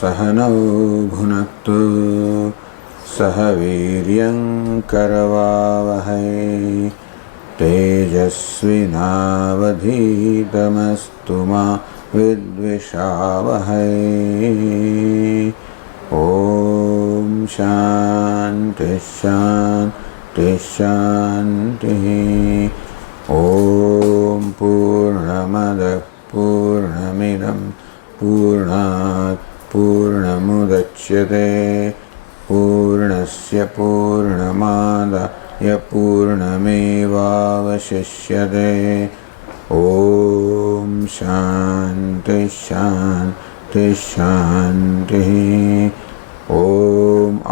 सहनौ भुनक्तु सह वीर्यं करवावहै तेजस्विनावधीतमस्तु मा विद्विषावहै। ॐ शान्ति शान्ति शान्तिः। ॐ पूर्णमदः पूर्णमिदं पूर्णात् पूर्णमुदच्यते पूर्णस्य पूर्णमादाय पूर्णमेवावशिष्यते। ॐ शान्ति शान्ति शान्तिः। ॐ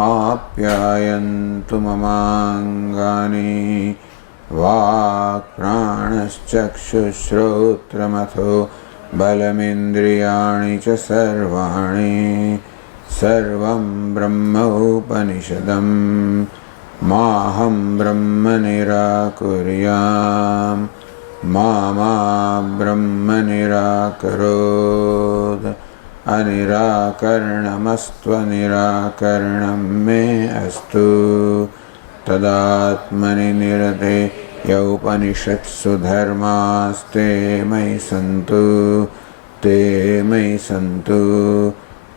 आप्यायन्तु ममाङ्गानि वाक्प्राणश्चक्षुश्रोत्रमथो बलमिन्द्रियाणि च सर्वाणि सर्वं ब्रह्म उपनिषदं माहं ब्रह्म निराकुर्यां मा ब्रह्म निराकरोत्। अनिराकरणमस्त्वनिराकरणं मे अस्तु। तदात्मनि निरते यौपनिषत्सु धर्मास्ते मयि सन्तु ते मयि सन्तु।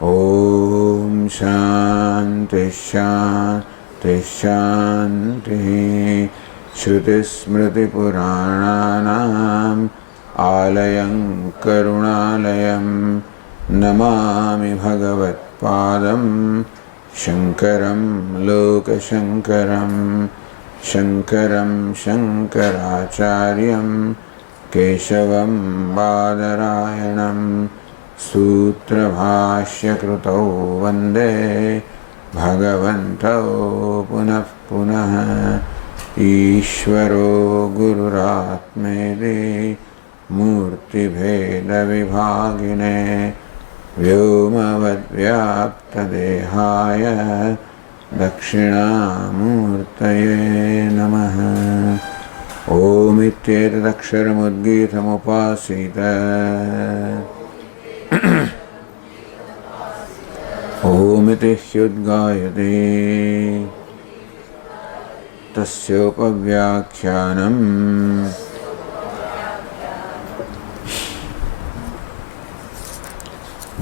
ॐ शान्ति शान्ति शान्तिः। श्रुतिस्मृतिपुराणानाम् आलयं करुणालयं नमामि भगवत्पादं शङ्करं लोकशङ्करं शङ्करं शङ्कराचार्यं केशवं बादरायणं सूत्रभाष्यकृतौ वन्दे भगवन्तौ पुनः पुनः। ईश्वरो गुरुरात्मेति मूर्तिभेदविभागिने व्योमवद्व्याप्तदेहाय दक्षिणामूर्तये नमः। ॐ इत्येतदक्षरमुद्गीतमुपासीत ॐ ह्युद्गायते तस्योपव्याख्यानम्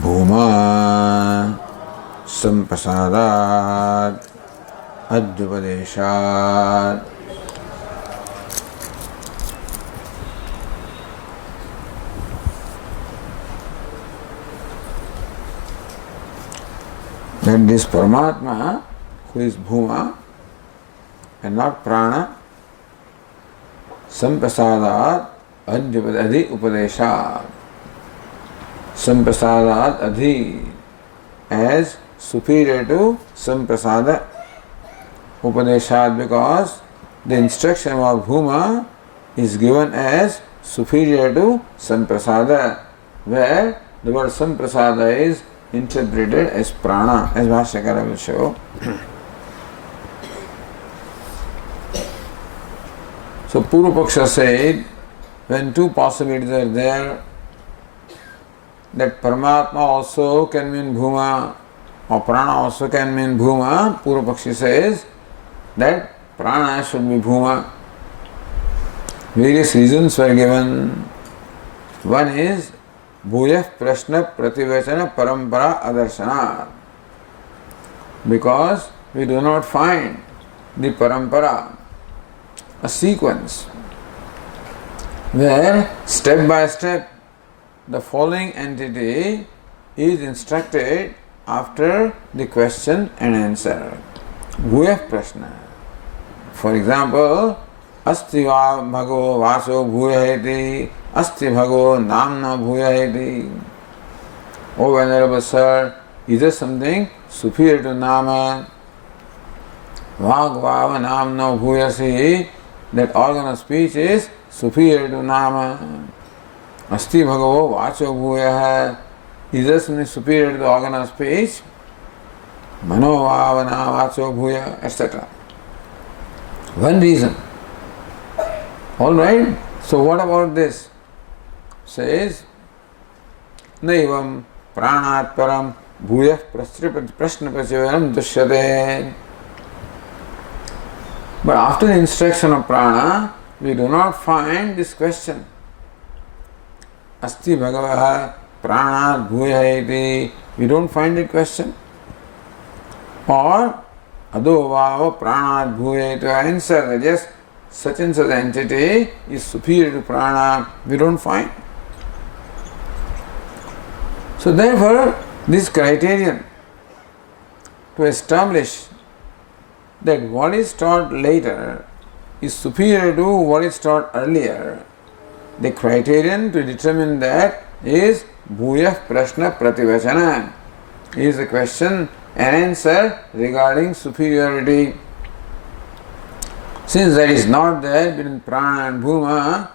भूमा सम्प्रसादात् अद्युपदेशात्। That this Paramatma, who is Bhuma and not Prana, Samprasadat Adhi Upadeshat. Samprasadat Adhi as superior to Samprasada Upadeshat, because the instruction of Bhuma is given as superior to Samprasada, where the word Samprasada is interpreted as prana, as Bhashyakara will show. So Purva Paksha said, when two possibilities are there, that Paramatma also can mean Bhuma or Prana also can mean Bhuma, Purva Pakshi says that Prana should be Bhuma. Various reasons were given. One is Bhuyah Prashna Prativachana Parampara Adarshana, because we do not find the Parampara, a sequence where step by step the following entity is instructed after the question and answer. Bhuyah Prashna. For example, Asti Bhago Vaso Bhuyaheti, Asti Bhago Namna Bhuyaheti. Oh Venerable Sir, is there something superior to Nama? Vagvava Namna Bhuyasi, that organ of speech is superior to Nama. Asti Bhagavo Vacho Bhuyaha, is there something superior to the organ of speech? Mano Vavana Vacho Bhuya, etc. One reason. Alright, so what about this? Says, Naivam Pranat Param Bhuyah prashna prachuram dushyate. But after the instruction of prana, we do not find this question. Asti bhagavah pranat bhuyah iti. We don't find that question. Or ado vava pranat bhuyah iti. Answer that yes, such and such entity is superior to prana. We don't find. So therefore, this criterion to establish that what is taught later is superior to what is taught earlier, the criterion to determine that is Bhuyah Prashna Prativachana, is the question and answer regarding superiority. Since that is not there between prana and bhuma,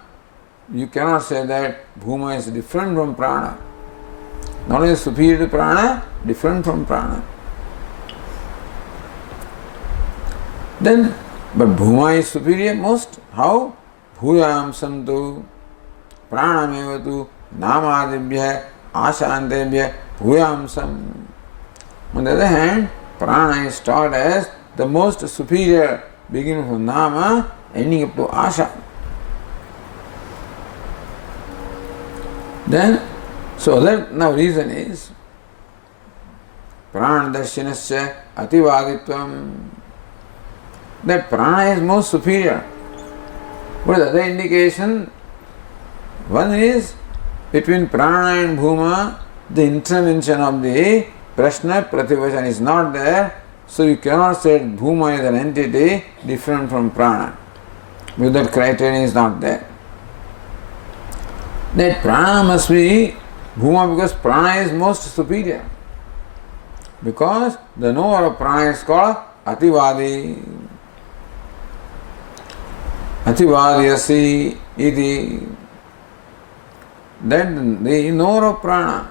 you cannot say that bhuma is different from prana. Not only superior to prana, different from prana. Then, but bhuma is superior most. How? Bhuyam santu pranamevatu namadibhya ashantebhya bhuyam sam. On the other hand, prana is taught as the most superior, beginning from nama, ending up to asha. Then, so that now reason is prana darshanasya ativaditvam, that prana is most superior. What is the other indication? One is between prana and bhuma, the intervention of the prashna prativachan is not there, so you cannot say bhuma is an entity different from prana. Because that criterion is not there. That prana must be bhuma because prana is most superior. Because the knower of prana is called ativadi. Ativadiyasi iti. That the knower of prana,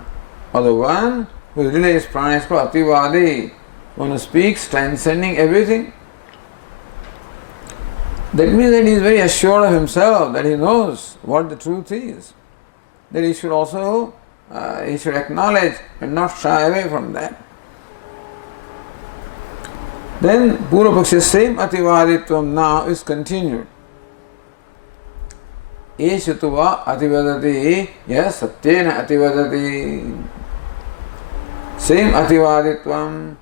or the one who relays prana is called ativadi, one who speaks transcending everything. That means that he is very assured of himself, that he knows what the truth is. That he should also he should acknowledge and not shy away from that. Then Purvapaksha's same ativaditvam now is continued. Eshutuva ativadati, yes, satyena ativadati. Same ativaditvam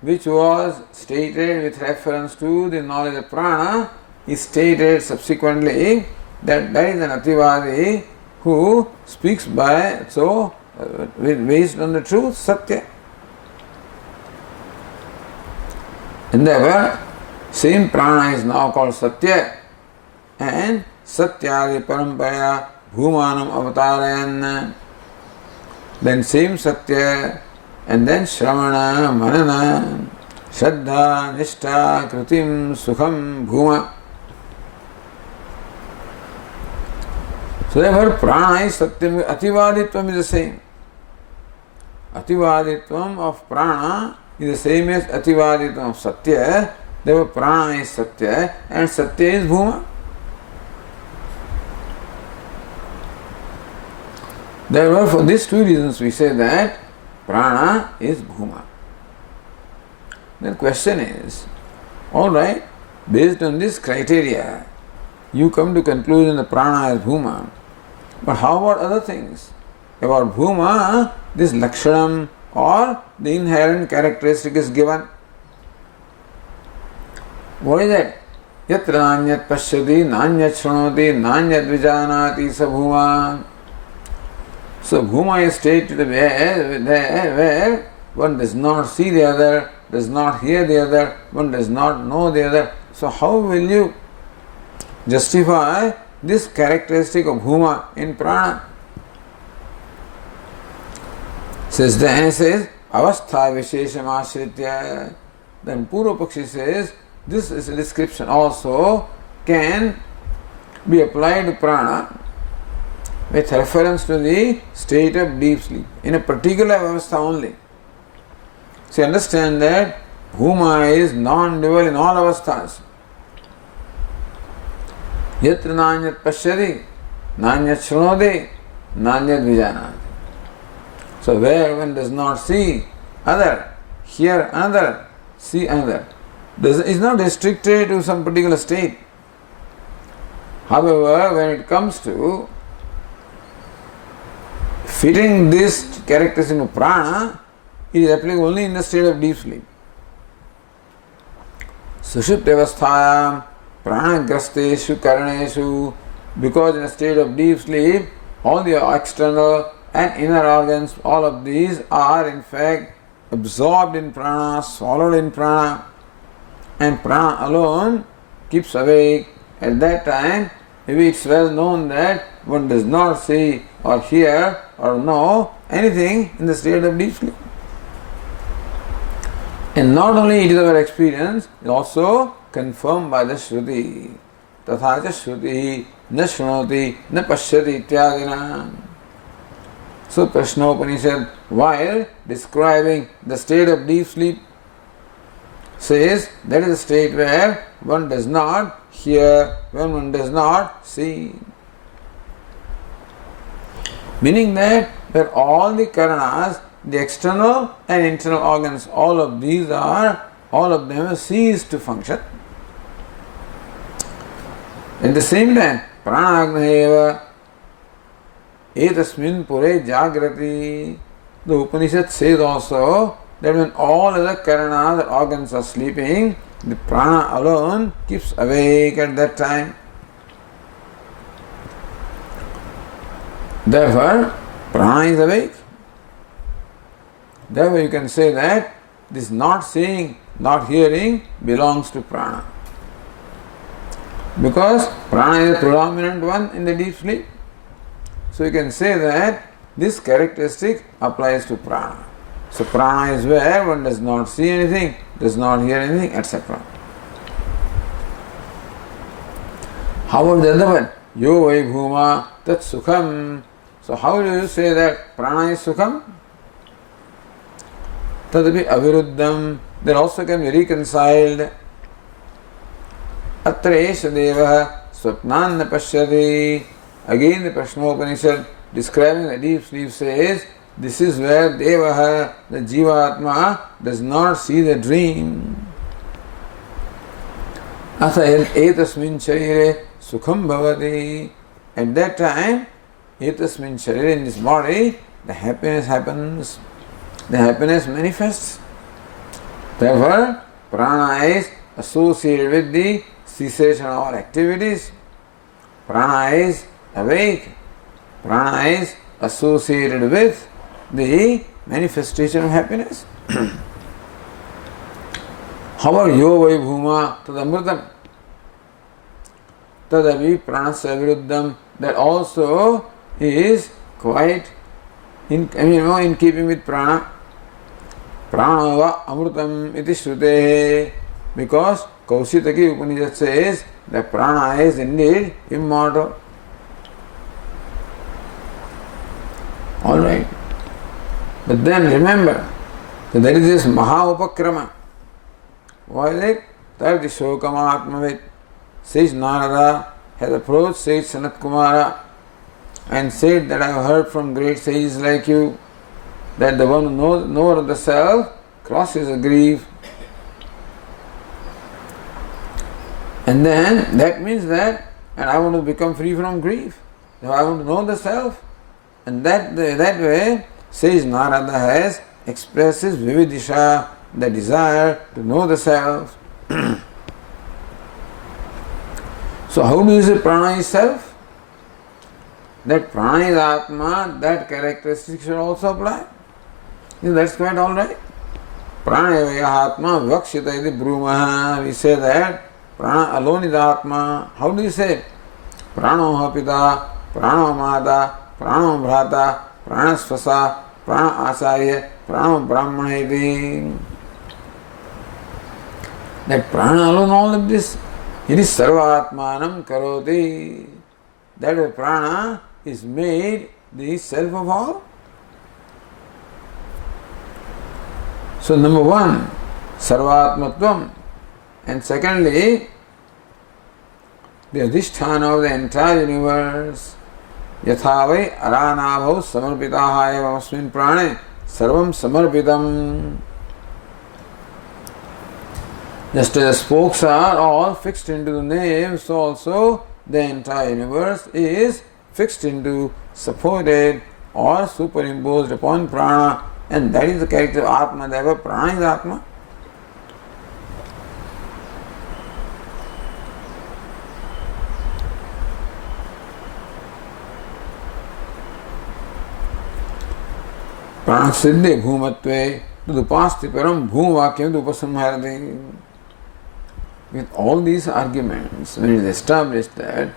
which was stated with reference to the knowledge of prana is stated subsequently that there is an ativadi who speaks by based on the truth, satya. And therefore, same prana is now called satya, and satyadi parampaya bhumanam avatarayan. Then same satya, and then shravana, manana, shraddha, nishtha, kritim, sukham, bhuma. So therefore, prana is satyam, ativaditvam is the same. Ativaditvam of prana is the same as ativaditvam of satya. Therefore, prana is satya and satya is bhuma. Therefore, for these two reasons, we say that prana is bhuma. The question is, all right, based on this criteria, you come to conclusion that prana is bhuma. But how about other things? About bhuma, this lakshanam or the inherent characteristic is given. What is that? Yatra nanyat pashyati, nanyat shranoti, nanyat vijanati sa bhuma. So bhuma is stated where one does not see the other, does not hear the other, one does not know the other. So how will you justify this characteristic of bhuma in prana? Says the answer is avastha vishesham ashritya. Then Purvapakshi says this is a description also can be applied to prana with reference to the state of deep sleep in a particular avastha only. So understand that bhuma is non-dual in all avasthas. Yatra nanyat pashyati, nanyat shranoti, nanyat vijanati. So where one does not see other, hear another, see another. This is not restricted to some particular state. However, when it comes to fitting these characters into prana, it is applicable only in the state of deep sleep. Sushuptavasthayam pranagrasteshu karaneshu, because in a state of deep sleep, all the external and inner organs, all of these are in fact absorbed in prana, swallowed in prana, and prana alone keeps awake. At that time, maybe it's well known that one does not see or hear or know anything in the state of deep sleep. And not only it is our experience, it is also confirmed by the Shruti. Tatha cha Shruti na shrunoti na pashyati ityadina. So Prashna Upanishad, while describing the state of deep sleep, says that is a state where one does not hear, when one does not see. Meaning that where all the karanas, the external and internal organs, all of them have ceased to function. At the same time, pranagnaheva etasmin pure jagrati. The Upanishad says also that when all other karanas or organs are sleeping, the prana alone keeps awake at that time. Therefore, prana is awake. Therefore, you can say that this not seeing, not hearing belongs to prana. Because prana is a predominant one in the deep sleep. So you can say that this characteristic applies to prana. So prana is where one does not see anything, does not hear anything, etc. How about the other one? Yo vai bhuma tat sukham. So how do you say that prana is sukham? Tadapi aviruddham. That also can be reconciled. Atra esha deva swapnan na pashyati. Again the Prashna Upanishad describing the deep sleep says, this is where Devaha, the Jivatma, does not see the dream. Atha etasmin sharire sukham bhavati. At that time, etasmin sharire, in this body, the happiness happens, the happiness manifests. Therefore, prana is associated with the cessation of all activities. Prana is awake. Prana is associated with the manifestation of happiness. How about yo vai bhuma tadamrutam? Tadavi pranasya viruddham. That also is quite in keeping with prana. Prana va amrutam iti shrutehe. Because Kaushitaki Upanishad says that prana is indeed immortal. Alright. But then remember that there is this Maha Upakrama. What is it? Tardi Shokam Atmavit. Sage Narada has approached Sage Sanat Kumara and said that I have heard from great sages like you that the one who knows of the self crosses a grief. And then that means that, and I want to become free from grief. So I want to know the self. And that way, Sage Narada has expressed his vividisha, the desire to know the self. So how do you say prana is self? That prana is Atma, that characteristic should also apply. That's quite alright. Prana vaya Atma vakshita iti brumaha. We say that prana alone is Atma. How do you say? Prano pita, prano mata, prano bhrata, pranasvasa, prana asarya, prano brahmana iti. That prana alone, all of this, it is sarvatmanam karoti. That way prana is made the self of all. So number one, sarvatmatvam. And secondly, the adhisthana of the entire universe. Yathavai aranabhav samarpitaha evam asmin prane sarvam samarpitam. Just as the spokes are all fixed into the nave, so also the entire universe is fixed into, supported or superimposed upon prana, and that is the character of Atma. Therefore, prana is Atma. Prana siddhe bhumatve tudupasti param bhum vakyam upasamharati. With all these arguments, when it is established that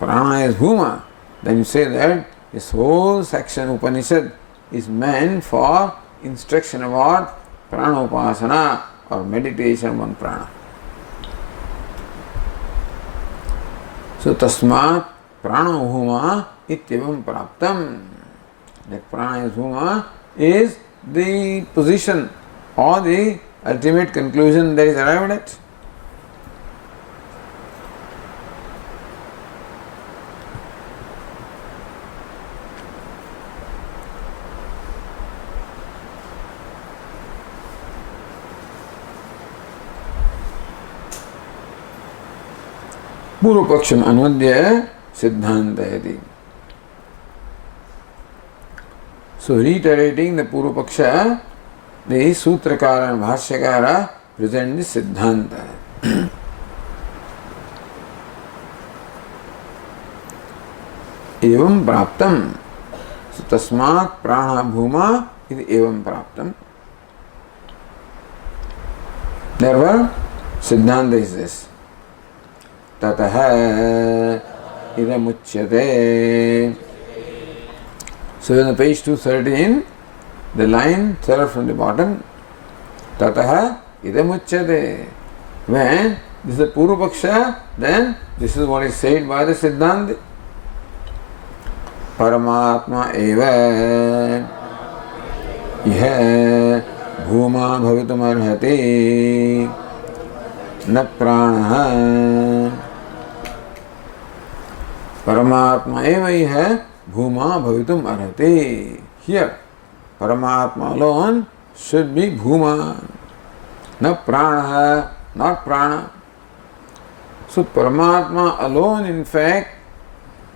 prana is bhuma, then you say that this whole section Upanishad is meant for instruction about prana upasana or meditation on prana. So tasmat prana bhuma ityavam praptam. That prana is bhuma is the position or the ultimate conclusion that is arrived at. पूर्वपक्षम अनुद्य सिद्धांत. So reiterating the Purvapaksha, the Sutrakara and Bhashyakara present the Siddhanta. Evam praptam. So tasmat prana bhuma is evam praptam. Therefore, Siddhanta is this. Tataha idamuchyate. So in the page 213, the line third from the bottom, Tataha idamuchyate. When this is the Purvapaksha, then this is what is said by the Siddhanta. Paramatma eva iha bhuma bhavitum arhati na pranaha. Paramatma eva iha bhuma bhavitum arhati. Here, Paramatma alone should be bhuma, na pranaha, not prana. So Paramatma alone, in fact,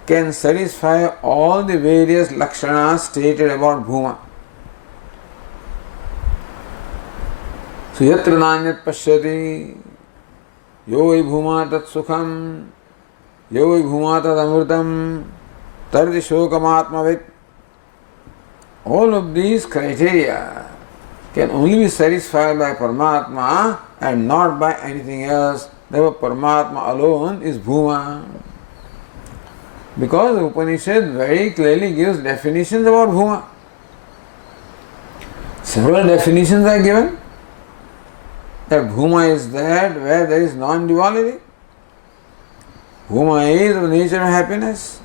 can satisfy all the various lakshanas stated about bhuma. So yatra nanyat pashyati yoi bhuma tat sukham yoi bhuma tat amrutam tardi shokamatmavit. All of these criteria can only be satisfied by Paramatma and not by anything else. Therefore Paramatma alone is bhuma. Because the Upanishad very clearly gives definitions about bhuma. Several definitions are given. That bhuma is that where there is non-duality. Bhuma is the nature of happiness.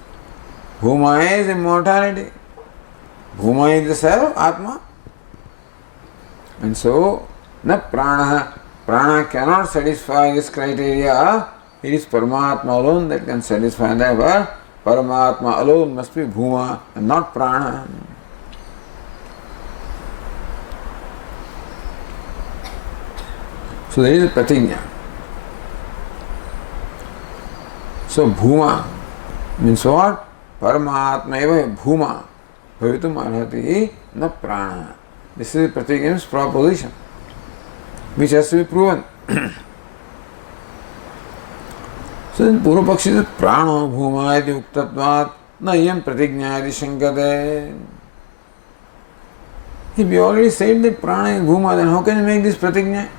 Bhuma is immortality. Bhuma is the self, Atma. And so, na prana. Prana cannot satisfy this criteria. It is Paramatma alone that can satisfy that. Paramatma alone must be bhuma and not prana. So there is a pratigna. So bhuma means what? Paramatma eva bhuma bhavitum arhati na prana. This is a pratigna's proposition which has to be proven. So in Purvapakshi, prano bhuma iti uktatvat na yam pratigna iti shankate. If you already said that prana is bhuma, then how can you make this pratigna?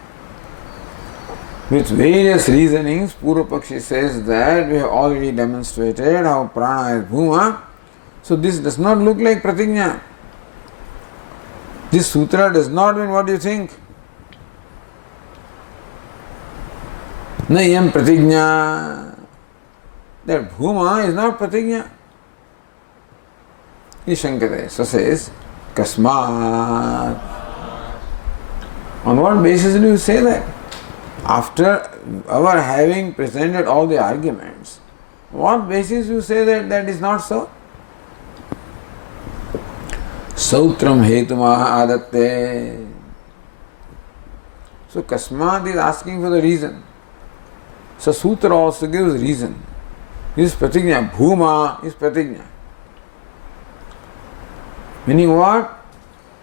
With various reasonings, Purvapakshi says that we have already demonstrated how prana is bhuma. So this does not look like pratigna. This sutra does not mean what you think. Na yam pratigna. That bhuma is not pratigna. Ishankate. So says, kasmat. On what basis do you say that? After our having presented all the arguments, what basis you say that that is not so? Sautram hetumaha adatte. So Kasmat is asking for the reason. So Sutra also gives reason. This pratigna, bhuma is pratigna. Meaning what?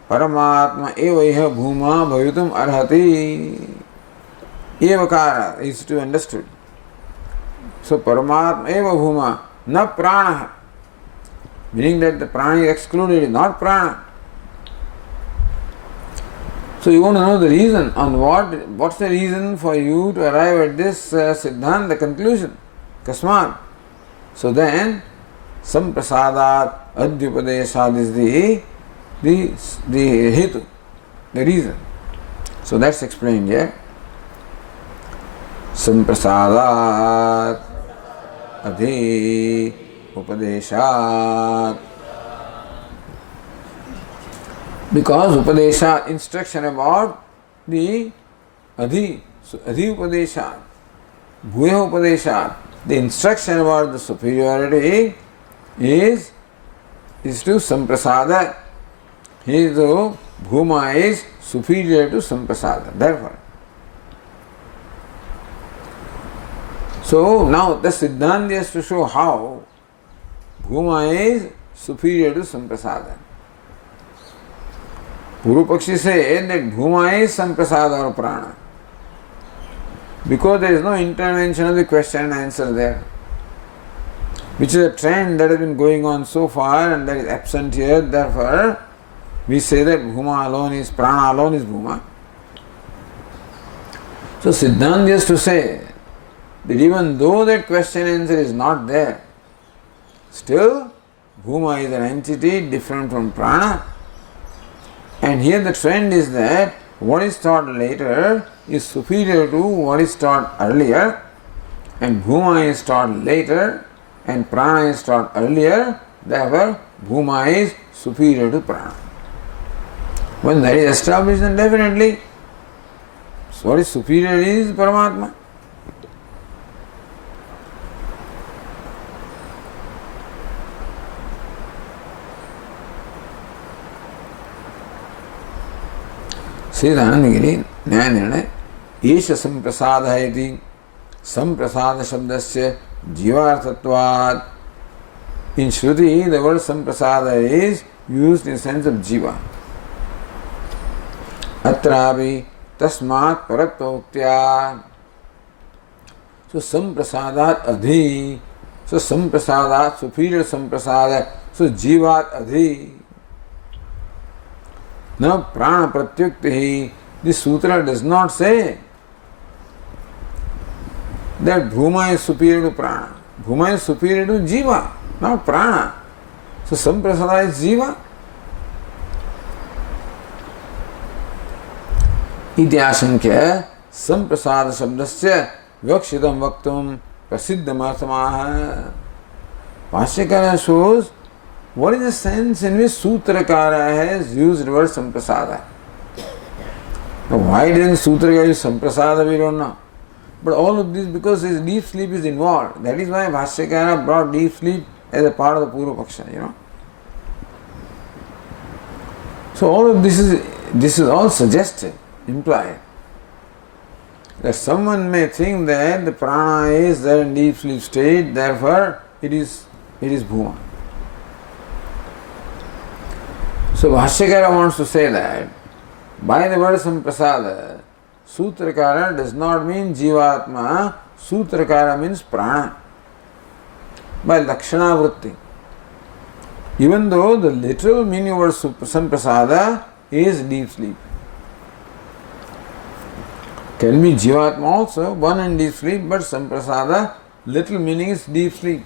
Paramatma eva iha bhuma bhavitum arhati. Evakara is to be understood. So Paramatma eva bhuma, na prana. Meaning that the prana is excluded, not prana. So you want to know the reason on what's the reason for you to arrive at this Siddhanta, the conclusion. Kasmat. So then, samprasadat adhyupadesad is the hetu, the reason. So that's explained here. Samprasadat adhi upadeshat. Because upadeshat, instruction about the adhi, so adhi upadeshat, bhuya upadeshat, the instruction about the superiority is to samprasada. He though bhuma is superior to samprasada. Therefore, so now the Siddhanta has to show how bhuma is superior to samprasada. Purupakshi said that bhuma is samprasada or prana. Because there is no intervention of the question and answer there, which is a trend that has been going on so far and that is absent here. Therefore, we say that bhuma alone is, prana alone is bhuma. So Siddhanta has to say that even though that question and answer is not there, still bhuma is an entity different from prana. And here the trend is that what is taught later is superior to what is taught earlier, and bhuma is taught later and prana is taught earlier. Therefore, bhuma is superior to prana. When that is established, then definitely, so what is superior is Paramatma. श्रीदानंदगिरी न्याय निर्णय ईश संप्रसाद है इति संप्रसाद शब्दस्य जीवार्थत्वात्. In Shruti, the word samprasada is used in the sense of jiva. Atravi tasmat paratvoktya. So samprasadat adhi. So samprasadat, superior samprasada. So jivat adhi. Now prana pratyukti. This sutra does not say that bhuma is superior to prana. Bhuma is superior to jiva, not prana. So samprasada is jiva. Iti asankya samprasada sabdasya vyakshidam vaktum prasiddham arthamaha. Bhashyakara shows what is the sense in which Sutrakara has used the word samprasada. Now why didn't Sutrakara use samprasada, we don't know. But all of this because his deep sleep is involved. That is why Bhashyakara brought deep sleep as a part of the Purva Paksha, you know. So all of this is all suggested, implied. That someone may think that the prana is there in deep sleep state, therefore it is bhuma. So Bhashyakara wants to say that by the word samprasada, Sutrakara does not mean Jivatma, Sutrakara means prana. By Lakshana Vritti. Even though the literal meaning of word samprasada is deep sleep. Can be Jivatma also, one in deep sleep, but samprasada, literal meaning is deep sleep.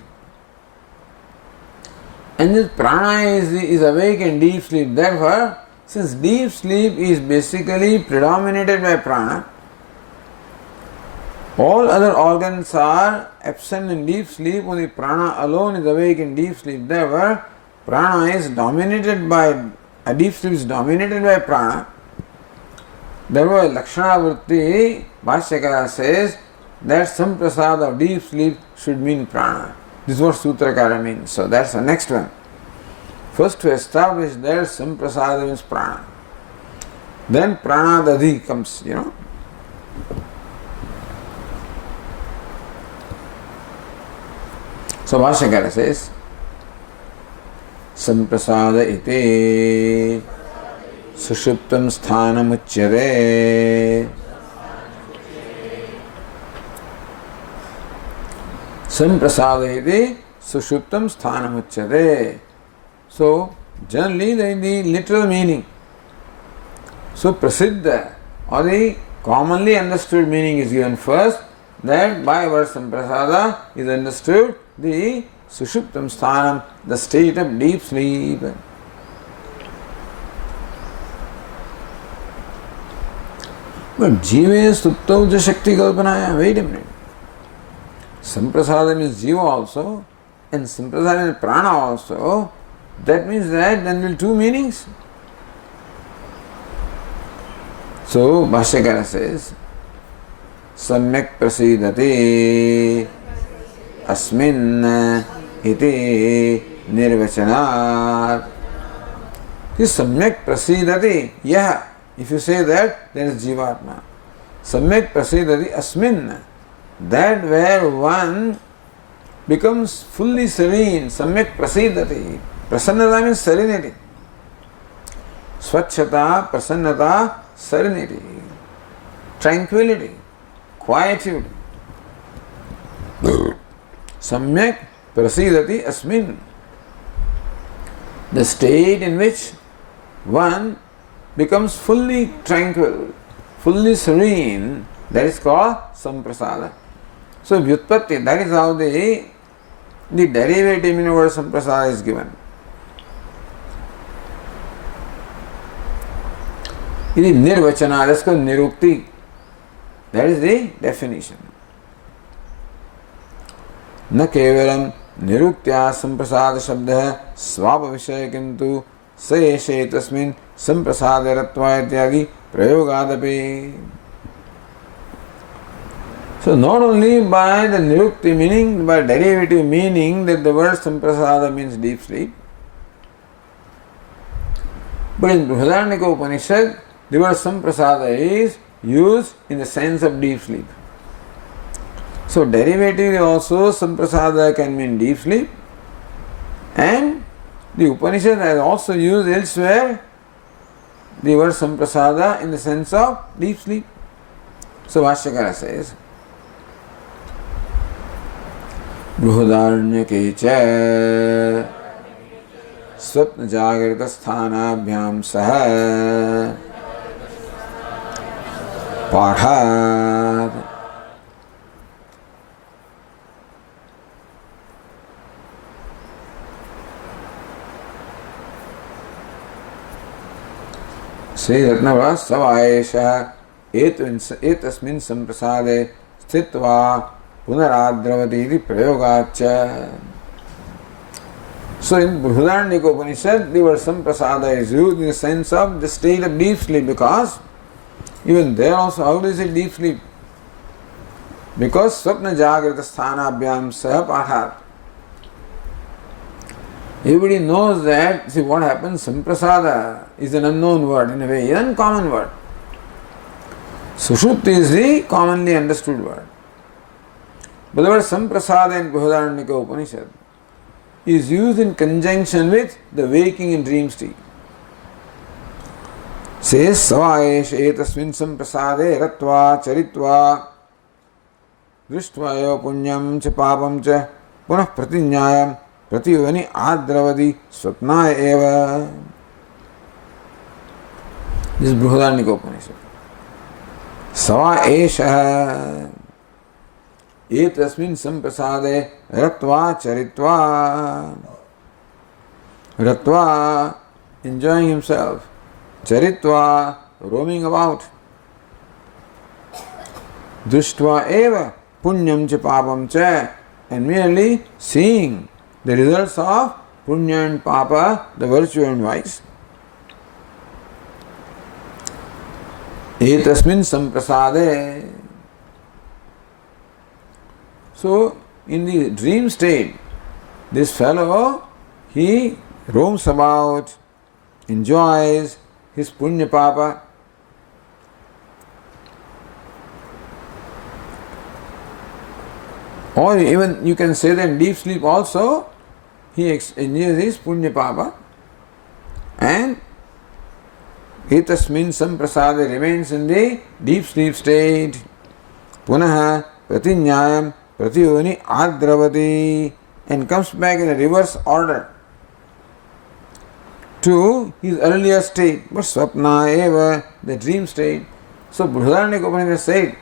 And this prana is awake in deep sleep. Therefore, since deep sleep is basically predominated by prana, all other organs are absent in deep sleep, only prana alone is awake in deep sleep. Therefore, prana is dominated by, deep sleep is dominated by prana. Therefore, Lakshana Vritti, Bhashyakara says that samprasada of deep sleep should mean prana. This is what Sutrakara means. So that's the next one. first to establish that samprasada means prana. Then pranadadhi comes, So Bhashyakara says, samprasada iti sushuptam sthanam uchyate. Samprasada iti sushuptam sthanam uchyate. So, generally the literal meaning. So, prasiddha or the commonly understood meaning is given first, that by word samprasada is understood the sushuptam sthanam, the state of deep sleep. But jive suptau ja shakti kalpanaya. Wait a minute. Samprasada means jiva also, and samprasada means prana also. That means that then will two meanings. So Bhashyakara says, Samyak prasidati asmin iti nirvachanat. This Samyak prasidati, yeah, if you say that, then is Jivatma. Samyak prasidati asmin, that where one becomes fully serene, Samyak prasidati. Prasannata means serenity. Swachhata, prasannata, serenity, tranquility, quietude. Samyak prasidati asmin. The state in which one becomes fully tranquil, fully serene, that is called samprasada. So vyutpatti, that is how the derivative in the word samprasada is given. It is nirvachana, that's called nirukti. That is the definition. न केवलम निरुक्त्या संप्रसाद शब्द swap विषय किंतु स एषे तस्मिन् संप्रसादरत्वा इत्यादि प्रयोगादपि. So not only by the nirukti meaning, by derivative meaning that the word samprasada means deep sleep, but in Brihadaranyaka Upanishad the word samprasada is used in the sense of deep sleep. So derivatively also samprasada can mean deep sleep, and the Upanishad has also used elsewhere the word samprasada in the sense of deep sleep. So Bhashyakara says, Brihadaranyake cha swapna jagrita sthanabhyam saha Padhat. Sri Ratnavara Savaesha etasmin samprasade sthitva punaradravati iti prayogacha. So in Brihadaranyaka Upanishad the word samprasada is used in the sense of the state of deep sleep, because even there also, how is it deep sleep? Because swapna jagrita sthanabhyam saha padhat. Everybody knows that, see what happens, samprasada is an unknown word in a way, an uncommon word. Sushupti is the commonly understood word. But the word samprasada in Brihadaranyaka Upanishad is used in conjunction with the waking and dream state. Says Savaesh etasmin samprasade ratva charitva drishtvayo punyam cha papam cha punah pratinyayam prativani adravadi swapnaya eva. This is Brihadaranyaka Upanishad. Savaesha etasmin samprasade ratva charitva. Ratva, enjoying himself. Charitva, roaming about. Drishtva eva punyam cha papam cha, and merely seeing the results of punya and papa, the virtue and vice. Etasmin samprasade. So, in the dream state, this fellow, he roams about, enjoys his punya papa. Or even you can say that in deep sleep also, he enjoys his punya papa, and etasmin samprasada remains in the deep sleep state. Punaha pratinyayam pratiyoni adravati, and comes back in a reverse order to his earlier state, but swapna eva, the dream state. So Brihadaranyaka Upanishad said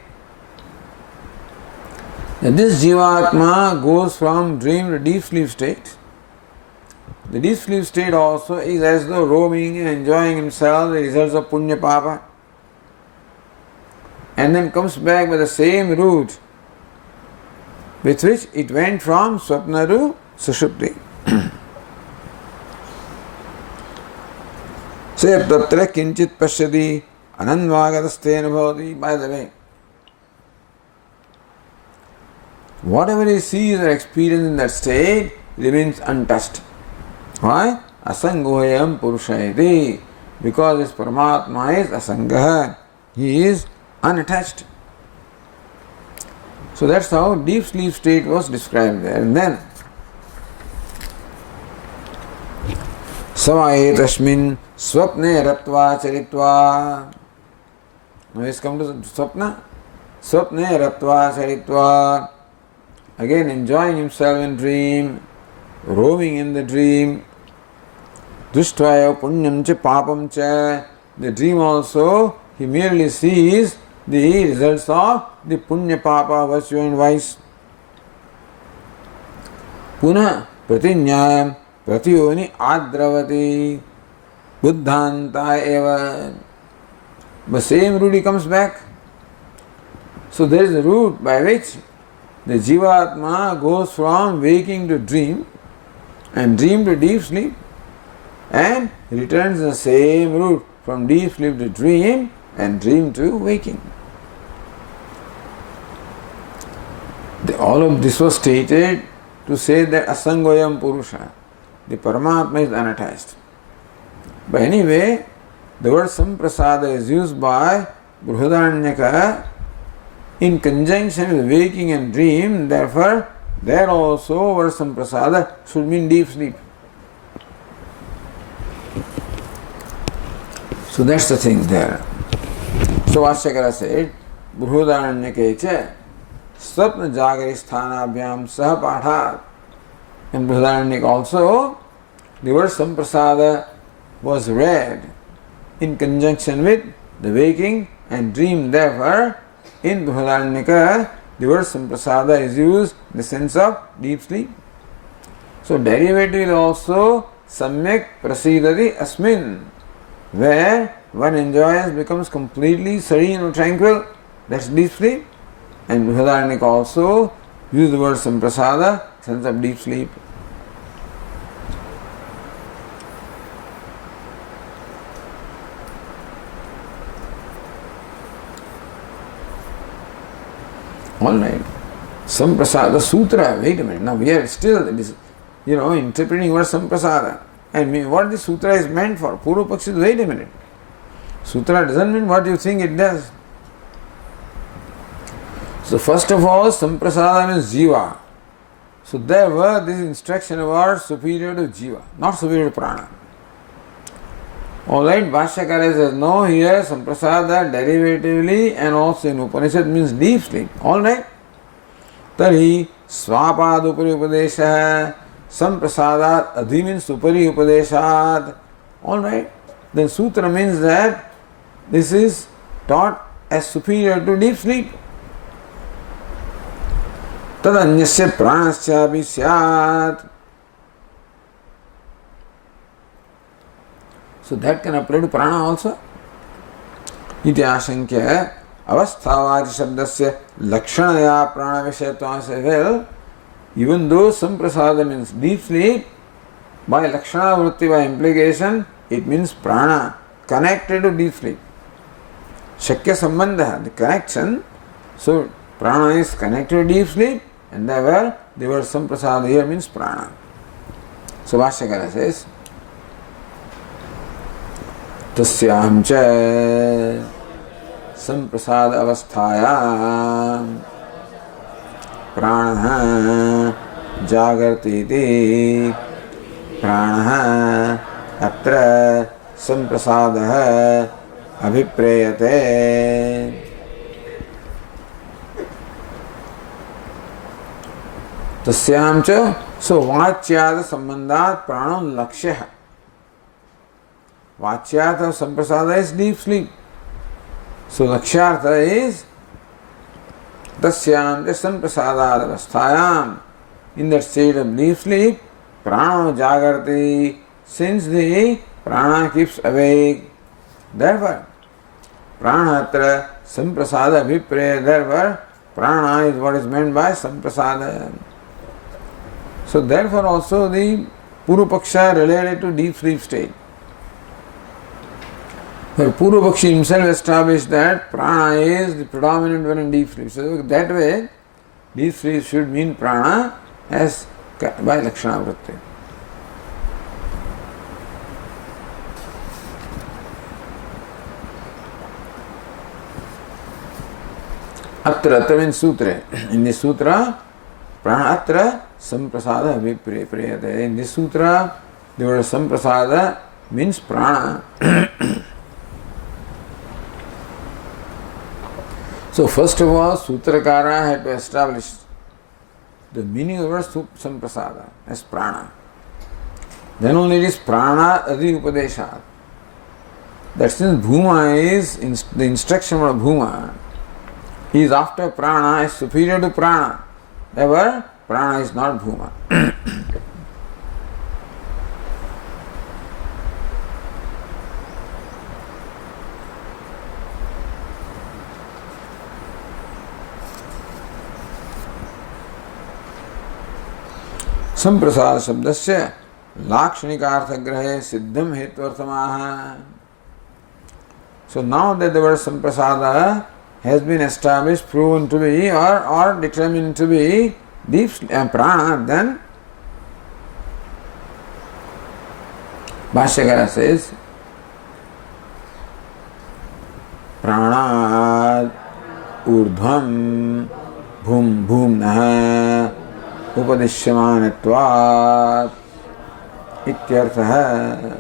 that this Jivatma goes from dream to deep sleep state. The deep sleep state also is as though roaming and enjoying himself the results of punya papa, and then comes back by the same route with which it went from swapna to sushupti. Se tatra kinchit pashyati anandvagatasteena bhavati. By the way, whatever he sees or experiences in that state remains untouched. Why? Asangoyam purushayati. Because his Paramatma is asangha. He is unattached. So that's how deep sleep state was described there. And then Savayetasmin swapne ratva charitva. Now he's come to swapna. Swapne ratva charitva. Again enjoying himself in dream, roaming in the dream. Dustvaya punyam cha papam cha. The dream also, he merely sees the results of the punya papa, virtue and vice. Puna pratinyayam pratiyoni adravati buddhanta eva. The same route he comes back. So there is a route by which the Jivatma goes from waking to dream and dream to deep sleep, and returns the same route from deep sleep to dream and dream to waking. All of this was stated to say that asangoyam purusha, the Paramatma is unattached. But anyway, the word samprasada is used by Brihadaranyaka in conjunction with waking and dream. Therefore, there also word samprasada should mean deep sleep. So that's the thing there. So Vashyakara said, Brihadaranyaka Swapna Jagari Sthanabhyam Saha Pathat. In Brihadaranyaka also, the word samprasada was read in conjunction with the waking and dream. Therefore, in Brihadaranyaka, the word samprasada is used in the sense of deep sleep. So derivative is also samyak prasidati asmin, where one enjoys, becomes completely serene or tranquil. That's deep sleep. And Brihadaranyaka also use the word samprasada, sense of deep sleep. Alright. Samprasada Sutra, wait a minute, now we are still interpreting word samprasada. And what this sutra is meant for. Purva Pakshi, wait a minute. Sutra doesn't mean what you think it does. So first of all, samprasada means jiva. So there were this instruction about superior to jiva, not superior to prana. Alright, Bhashyakara says, no, here samprasada derivatively and also in Upanishad means deep sleep. Alright. Tari swapad upari upadesha samprasadat adhi means upari upadeshat. Alright. Then sutra means that this is taught as superior to deep sleep. Tadanyasya pranasya syat. So that can apply to prana also. Iti ashankya avasthavati shabdasya lakshanaya prana vishayatvam. Say, well, even though samprasada means deep sleep, by lakshana vritti, by implication, it means prana, connected to deep sleep. Shakya sambandha, the connection. So prana is connected to deep sleep, and therefore the word samprasada here means prana. So Vashyakara says, तस्यां च संप्रसाद अवस्थायां प्राणः जागर्तीति प्राणः अत्र संप्रसादः अभिप्रेयते. तस्यां च सो वाच्याद संबंधात प्राणो लक्ष्यः. Vachyartha samprasada is deep sleep. So Lakshyartha is Tasyam samprasada avasthayam. In that state of deep sleep, prana jagarti, since the prana keeps awake. Therefore, prana atra samprasada vipraya. Therefore, prana is what is meant by samprasada. So therefore also the Purupaksha related to deep sleep state. The Purvapakshi himself established that prana is the predominant one in deep sleep. So that way, deep sleep should mean prana as by Lakshana Vritti. Atra means sutra. In this sutra, prana atra samprasada vipriyate. In this sutra, the word samprasada means prana. So first of all, Sutrakara had to establish the meaning of the word samprasada as prana. Then only it is prana adi upadesha. That since bhuma is the instruction of bhuma is after prana, is superior to prana. Therefore, prana is not bhuma. Samprasad शब्दस्य लाक्षणिकार्थग्रहे सिद्धम हेत्वर्थमाह. So now that the word samprasada has been established, proven to be or determined to be deep prana, then Bhashyakara says prana urdhvam bhum bhumnah upadishyamanatvat ityarthah.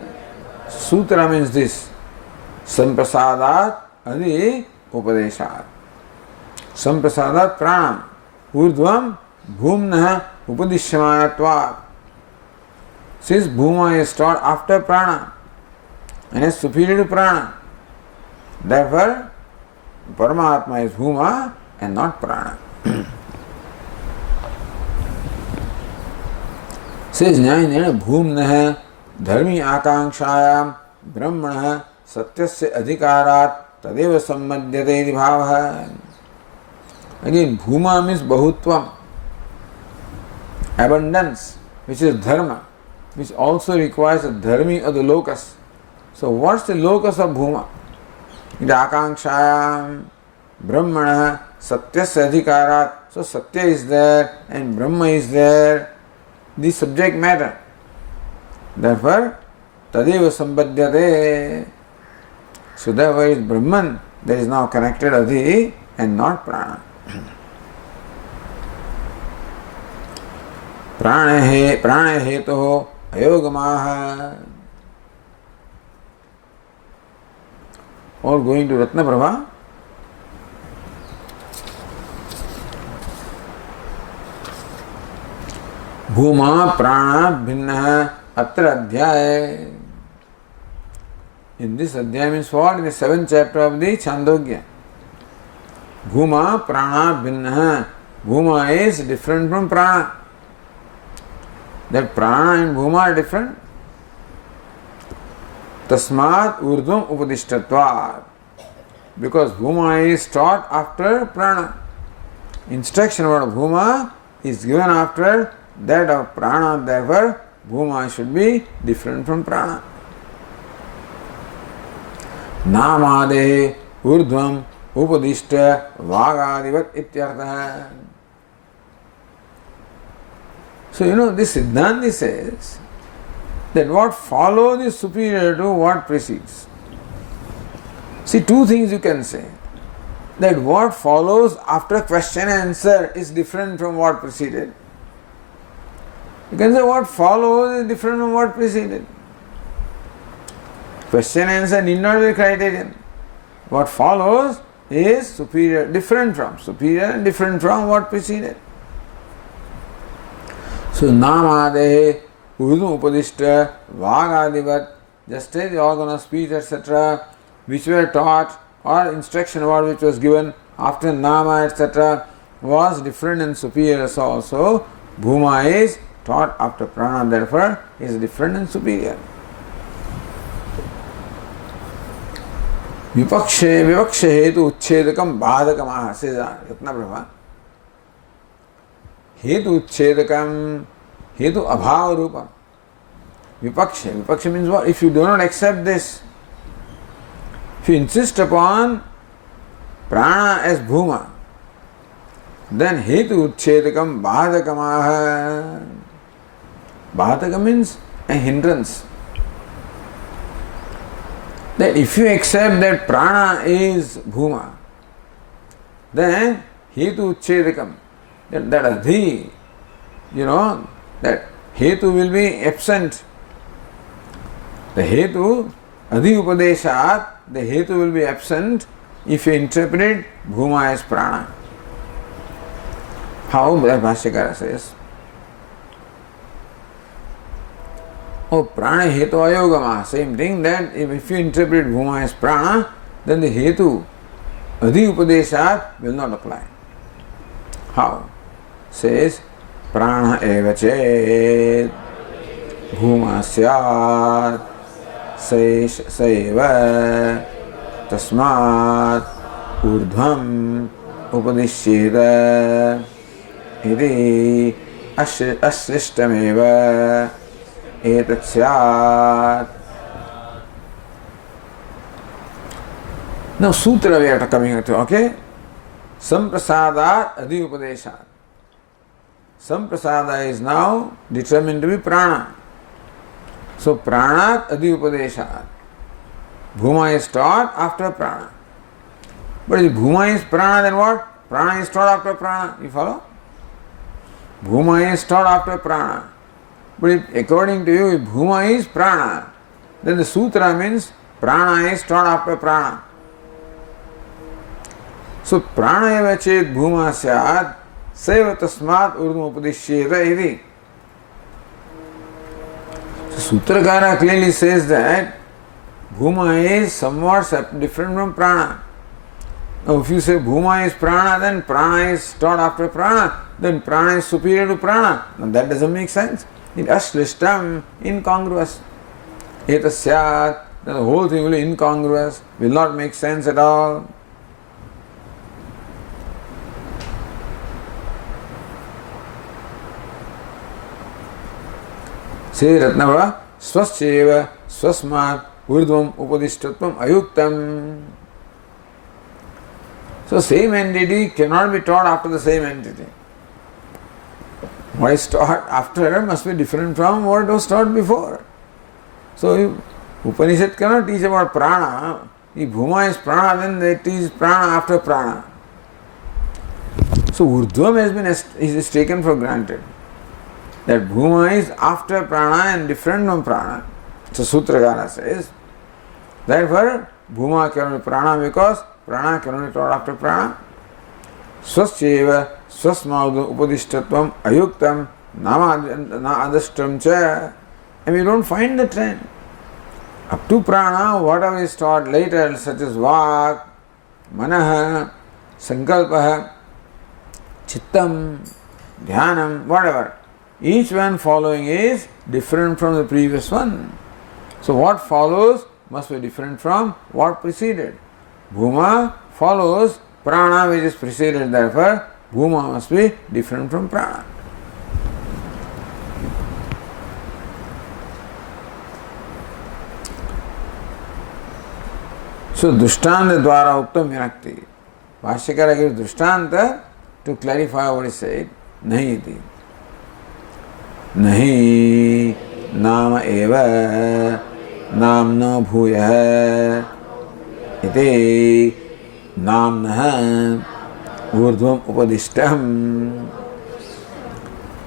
Sutra means this: samprasadat adi upadeshat. Samprasadat pranam urdhvam bhumnah upadishyamanatvat. Since bhuma is taught after prana and is superior to prana, therefore Paramatma is bhuma and not prana. Says Nyayana bhumnah dharmi akankshayaam brahmanah satyasya adhikarat tadeva sammadhyate iti bhavaha. Again, bhuma means bahutvam, abundance, which is dharma, which also requires a dharmi of the locus. So what's the locus of bhuma? The akankshayaam brahmanah satyasya adhikarat. So satya is there and brahma is there, the subject matter. Therefore, tadeva sambadhyate. So therefore is Brahman that is now connected Adhi and not Prana. Prana heto ayogamaha. All going to Ratna Prabha. Bhuma prana bhinna atra adhyaya. In this adhyaya means what? In the 7th chapter of the Chhandogya. Bhuma prana bhinna. Bhuma is different from prana. That prana and bhuma are different. Tasmat urdhvam upadishtatvat. Because bhuma is taught after prana. Instruction about bhuma is given after that of prana. Therefore, bhuma should be different from prana. Namade urdhvam upadishta vagadivat ityartha. So this Siddhanti says that what follows is superior to what precedes. See, two things you can say. That what follows after question and answer is different from what preceded. You can say what follows is different from what preceded. Question and answer need not be criterion. What follows is superior and different from what preceded. So Namadehe Urdhva Upadishta Vagadivat, just as the organ of speech, etc., which were taught or instruction about which was given after Nama, etc., was different and superior. So also Bhuma is taught after Prana, therefore is different and superior. Vipakshe hetu uchchedakam bhadakam says Yatna Prabha. Hetu uchchedakam, hetu abhava rupa. Vipaksha means what? If you do not accept this, if you insist upon prana as bhuma, then hetu uchchedakam bhadakamaha. Bhadaka means a hindrance. That if you accept that prana is bhuma, then hetu uchchedakam, that adhi, that hetu will be absent. The hetu, adhi upadeshat, the hetu will be absent if you interpret bhuma as prana. How Bhashyakara says? Oh, prana hetu ayogama, same thing, that if you interpret bhuma as prana, then the hetu, adhi upadeshat, will not apply. How? Says, prana eva chet, bhuma syat, saiva, tasmat, urdhvam, upadishyeta, iti, asrishtameva, etat syat. Now sutra we are coming to, okay? Samprasadat adi upadeshat. Samprasada is now determined to be prana. So pranat adi upadeshat. Bhuma is taught after prana. But if bhuma is prana, then what? Prana is taught after prana. You follow? Bhuma is taught after prana. But if, according to you, if bhuma is prana, then the sutra means prana is taught after prana. So prana eva chet bhuma syat saiva tasmat urdhvam upadishyeta iti. So Sutrakara clearly says that bhuma is somewhat different from prana. Now if you say bhuma is prana, then prana is taught after prana, then prana is superior to prana. Now that doesn't make sense. It ashlishtam, incongruous. Etasyat, then the whole thing will be incongruous, will not make sense at all. Say Ratnavara, swasyeva, swasmat, urdhvam, upadishtatvam, ayuktam. So same entity cannot be taught after the same entity. What is taught after must be different from what was taught before. So if Upanishad cannot teach about prana, if bhuma is prana, then they teach prana after prana. So urdhvam is taken for granted. That bhuma is after prana and different from prana. So Sutrakara says, therefore bhuma cannot be prana because prana cannot be taught after prana. Swasyeva swasmaudhu upadishtatvam ayuktam nama adashtam cha. And we don't find the trend. Up to prana, whatever is taught later, such as vak, manaha, sankalpaha, chittam, dhyanam, whatever. Each one following is different from the previous one. So what follows must be different from what preceded. Bhuma follows prana which is preceded, therefore bhuma must be different from prana. So drishtanta dwara uttam vinakti. Bhashyakara gives drishtanta to clarify what is said. Nahi iti. Nahi नाम एव नाम न भूयः iti namnah urdhvam upadishtam.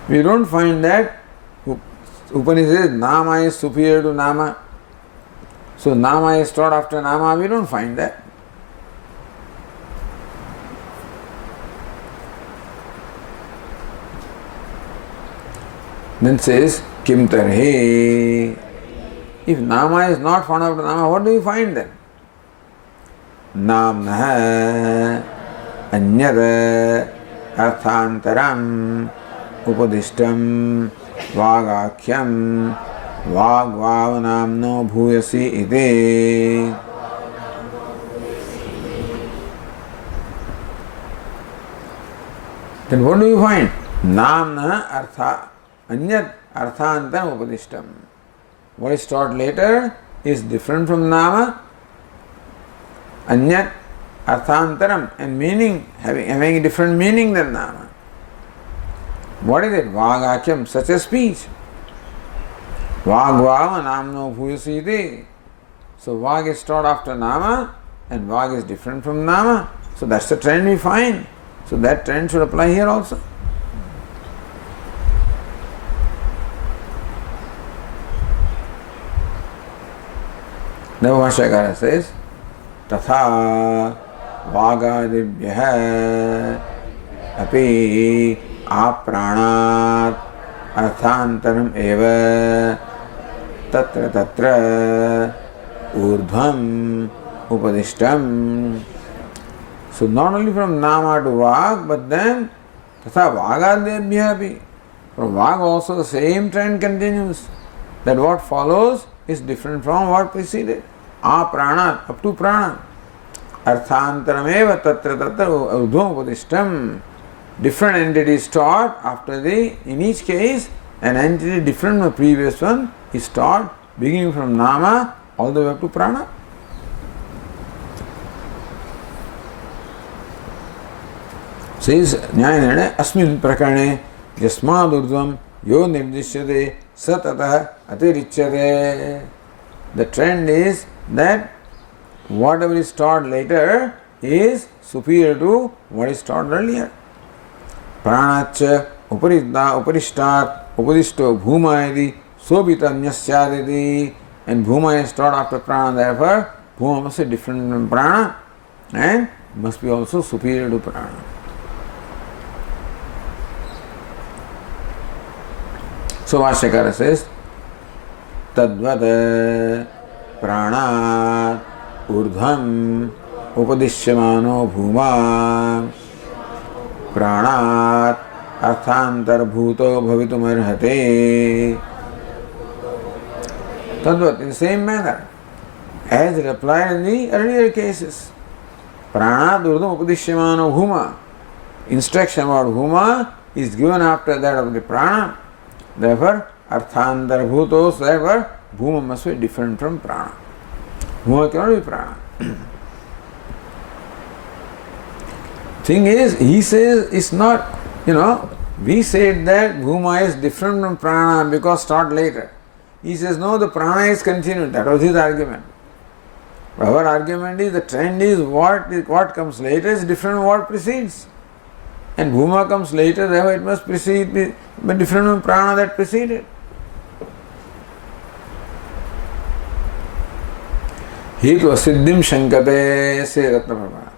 We don't find that Upanishad says nama is superior to nama. So nama is taught after nama. We don't find that. Then says kim tarhi. If nama is not found after nama, what do we find then? Namnah anyad arthantaram upadishtam vagakyam vagvavanamno bhuyasi iti. Then what do you find? Namna artha anyat arthantaram upadishtam. What is taught later is different from nama. Anyat arthantaram, and meaning having a different meaning than nama. What is it? Vagakyam, such a speech. Vagvava namno bhuyasiti. So vag is taught after nama and vag is different from nama. So that's the trend we find. So that trend should apply here also. The Bhashyakara says, Tatha Vagadibhyah api apranat arthantaram eva tatra urdhvam upadishtam. So not only from nama to vag, but then tatha vagadibhyah api. From vag also the same trend continues. That what follows is different from what preceded. Apranat, up to prana. Arthantarameva tatra urdhvam upadishtam. Different entities taught after in each case, an entity different from the previous one is taught beginning from nama all the way up to prana. Says Nyayana asmin prakarane yasmad urdhvam yo nirdishyate satatah atirichyate. The trend is that whatever is taught later is superior to what is taught earlier. Pranacha uparishtat upadishto bhuma iti sobitamnyasyaditi. And bhuma is taught after prana, therefore bhuma must be different from prana and must be also superior to prana. So Bhashyakara says, Tadvad pranat urdhvam upadishyamano bhuma pranat arthantarbhuto bhavitumarhate. Tadvat, in the same manner as it applied in the earlier cases. Pranat urdhvam upadishyamano bhuma. Instruction about bhuma is given after that of the prana. Therefore, arthantarbhutos, therefore, bhuma must be different from prana. Bhuma cannot be prana. Thing is, he says it's not, we said that bhuma is different from prana because taught later. He says, no, the prana is continued. That was his argument. Our argument is, the trend is what comes later is different from what precedes. And bhuma comes later, therefore it must precede, but different from prana that preceded. Hetu asiddhim shankate, say Ratnaprabha.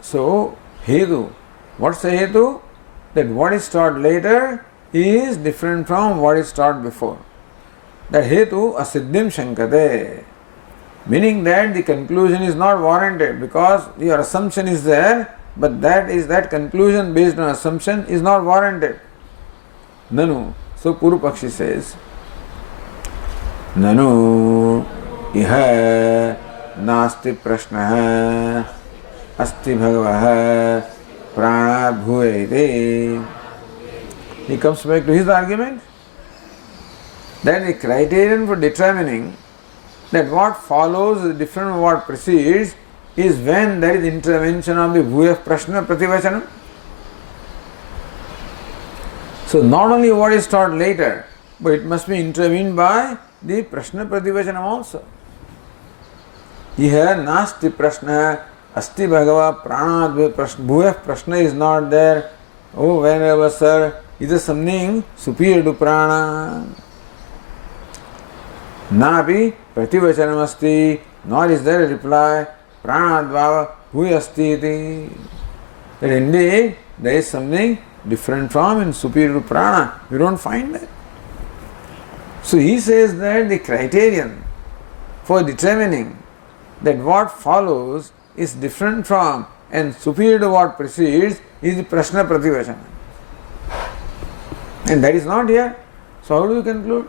So, hetu, what's the hetu? That what is taught later is different from what is taught before. That hetu asiddhim shankate. Meaning that the conclusion is not warranted because your assumption is there, but that conclusion based on assumption is not warranted. Nanu. So Puru Pakshi says, Nanu iha nasti prashnaha asti bhagavaha pranat bhuvete. He comes back to his argument that the criterion for determining that what follows is different from what precedes is when there is intervention of the bhuya prashna prativachanam. So not only what is taught later, but it must be intervened by the prashna prativachanam also. Here nasti prashna asti bhagava pranad prashna. Bhuvah prashna is not there. Oh, whenever sir, it is something superior to prana. Napi prativachanam asti, nor is there a reply. Pranadvava bhuyasti iti. That indeed there is something different from and superior to prana. We don't find that. So he says that the criterion for determining that what follows is different from and superior to what precedes is the prashna prativachana. And that is not here. So how do you conclude?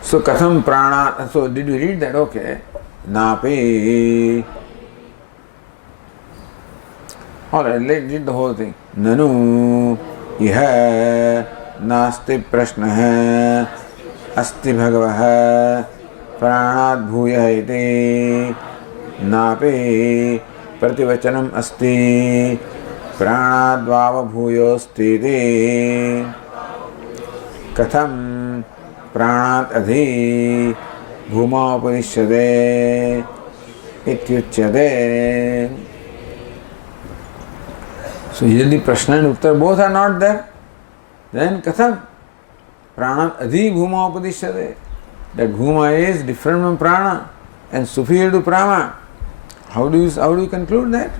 So katham prana, so did we read that? Okay. Napi. Alright, let's read the whole thing. Nanu iha nasti prashna asti bhagavah pranad bhuya iti napi prativachanam asti pranad vava bhuyosti iti katham pranat adhi bhuma upanishade ityuchyate. So here the prashna and uttar both are not there. Then katham pranat adhi bhuma upanishade. That bhuma is different from prana and superior to prana. How do you conclude that?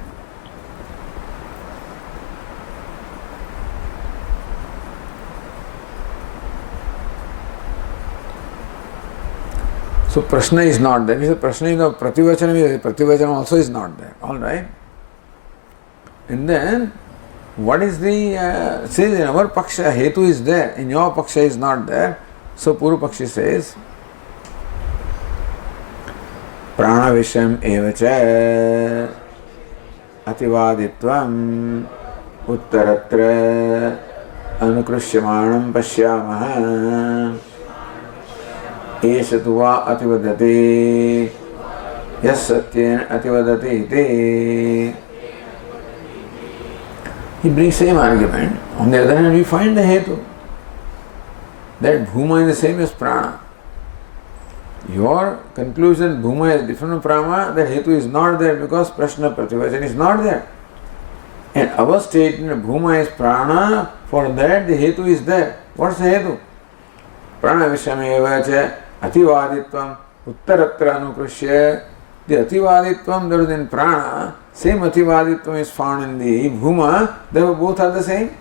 So prashna is not there. If the prashna is of prativachanam, prativachanam also is not there. All right. And then what is the says in our paksha hetu is there, in your paksha is not there. So Purva Pakshi says prana visham evacha ativaditvam uttaratra anukrushyamanam pashyamaha esha tu va ativadati yas satyena ativadati iti. He brings same argument. On the other hand, we find the hetu. That bhuma is the same as prana. Your conclusion, bhuma is different from prana, that hetu is not there because prashna prativachan is not there. And our statement, bhuma is prana, for that the hetu is there. What's the hetu? Prana vishameva cha ativaditvam uttaratra anukrushya. The ativaditvam that is in prana, same ativaditvam is found in the bhuma, they both are the same.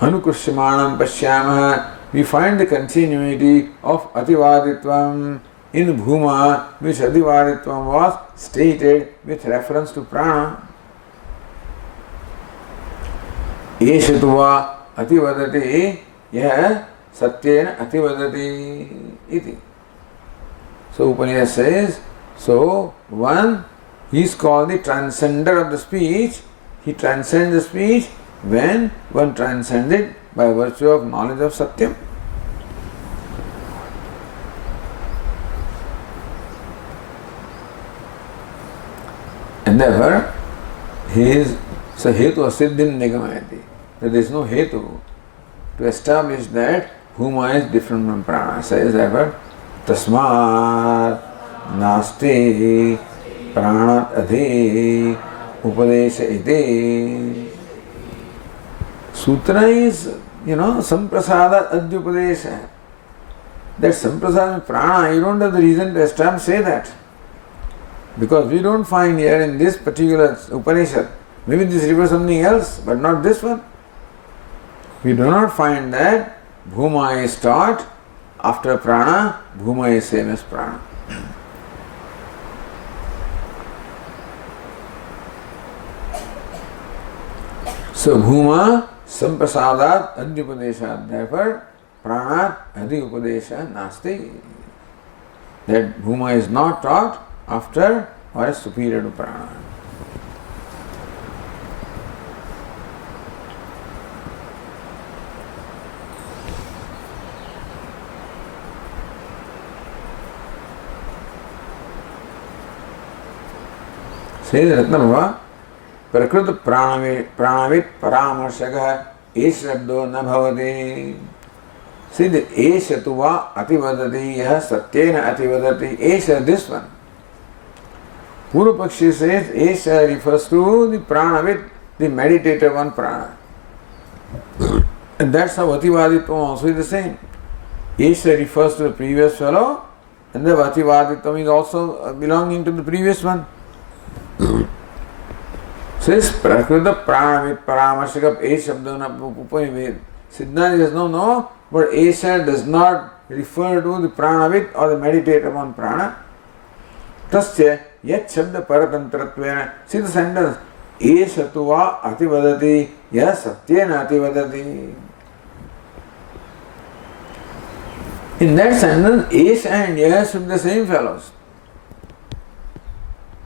Anukrushyamanam pashyamaha, we find the continuity of ativaditvam in bhuma, which ativaditvam was stated with reference to prana. Eshatva ativadati, yeah, satyena ativadati iti. So Upanishad says, so one, he is called the transcender of the speech. He transcends the speech when one transcends it by virtue of knowledge of Satyam. And therefore, he is, so hetu asiddhin nigamayati. There is no hetu to establish that bhuma is different from prana. Says therefore, tasmat nasti pranat adhi upadesha iti. Sutra is, samprasada adhyupadesha. That samprasada prana, you don't have the reason to establish, say that. Because we don't find here in this particular Upanishad, maybe this refers something else, but not this one. We do not find that bhuma is taught after prana, bhuma is same as prana. So bhuma samprasadat adhyupadesha, therefore pranat adhyupadesha nasti. That bhuma is not taught after or is superior to prana. Says Ratnabhava, Prakrut pranavit paramarshaka एष शब्दो न भवति. See the esha tu va ativadati yah satyena ativadati. Esha, this one. Purva Pakshi says esha refers to the pranavit, the meditator one prana. And that's how ativaditvam also is the same. Esha refers to the previous fellow, and the ativaditvam is also belonging to the previous one. Says prakrita pranavit paramarshika esha shabdona upanived. Siddhanta says no, but esha does not refer to the pranavit or the meditator on prana. Tasya yat shabda paratantrattvena. See the sentence. Esha tu va ativadati ya satyena ativadati. In that sentence, esha and ya should be the same fellows.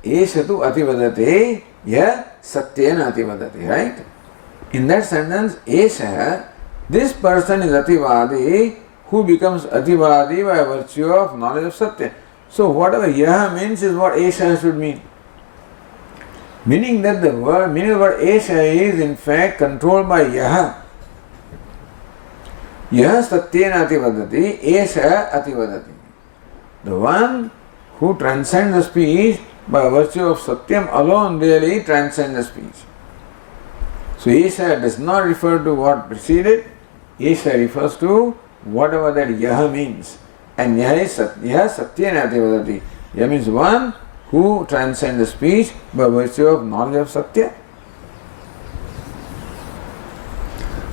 Esha tu ativadati ya satyena ativadati, right? In that sentence, esha, this person is ativadi who becomes ativadi by virtue of knowledge of satya. So whatever yaha means is what esha should mean. Meaning that the word esha is in fact controlled by yaha. Yaha satyena ativadati, esha ativadati. The one who transcends the speech by virtue of satyam alone really transcends the speech. So esha does not refer to what preceded. Esha refers to whatever that yaha means. And yaha is satyena ativadati. Yaha means one who transcends the speech by virtue of knowledge of satya.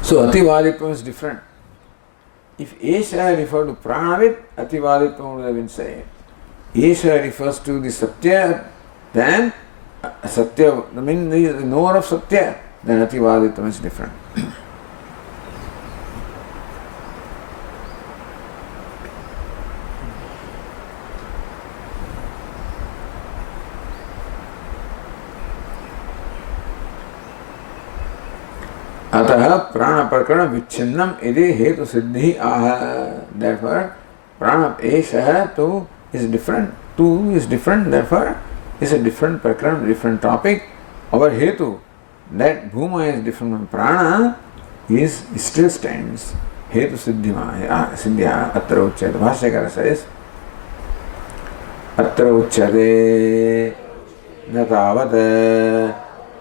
So ativaditvam is different. If esha referred to pranavit, ativaditvam would have been said. Esha refers to the satya, then satya, I mean the knower of satya, then ativaditvam is different. अतः प्राण प्रकरण विच्छिन्नम इति हेतु सिद्धि आह. Therefore, prana esha tu is different. Tu is different. Therefore, it's a different prakaran, different topic. Our hetu, that bhuma is different from prana, is still stands. Hetu siddhimaya siddhya atra uchyate. Bhashyakara says, atra uchyate na tavat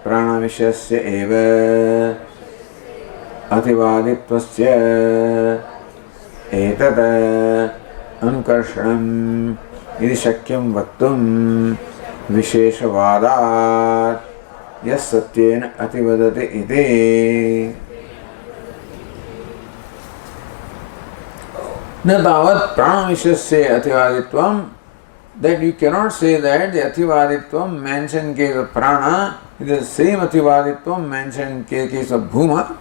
prana vishasya eva अतिवादित्वस्य एतद् अनुकर्षणम् इति शक्यं वक्तुं विशेषवादात् yes सत्येन अतिवदति इति. न तावत् प्राणविषयस्य अतिवादित्वं, that you cannot say that the ativaditvam mentioned in case of prana is the same ativaditvam mentioned in case of bhuma.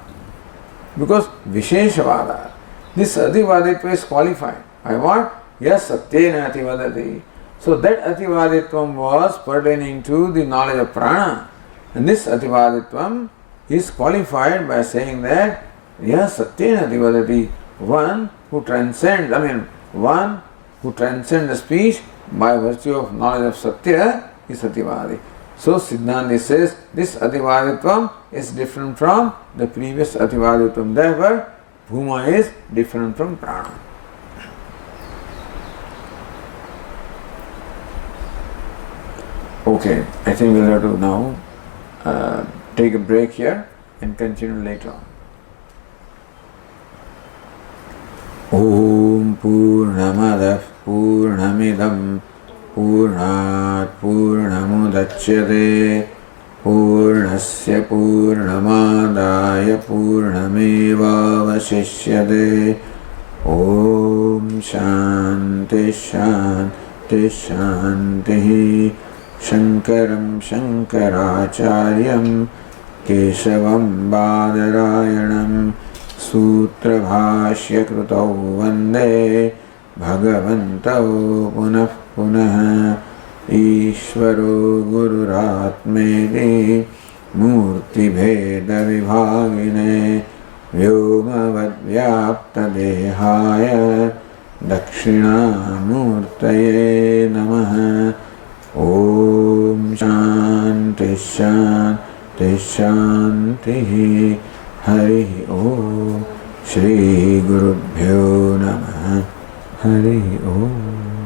Because Visheshavada, this Ativaditva is qualified by what? Yes, Satyena Ativadati. So that Ativaditvam was pertaining to the knowledge of prana. And this Ativaditvam is qualified by saying that yes, Satyena Ativadati, one who transcends the speech by virtue of knowledge of Satya is Ativadi. So Siddhanta says this Ativaditvam is different from the previous Ativaditvam. Therefore, Bhuma is different from Prana. Okay, I think we'll have to now take a break here and continue later on. Om Purnamadah Purnamidam Purnat Purnamudachyate Purnasya Purnamadaya Purnamevavashishyate. Om Shanti Shanti Shanti. Shankaram Shankaracharyam Keshavam Badarayanam Sutra Bhashya Krutau Vande Bhagavantau Punah Punah Ishvaro Gururatmedi Murti Bheda Vibhagine Vyomavad Vyapta Dehaya Dakshinamurtaye Namaha. Om Shanti Shanti Shanti. Hari Om. Shri Gurubhyo Namaha. Hari Om.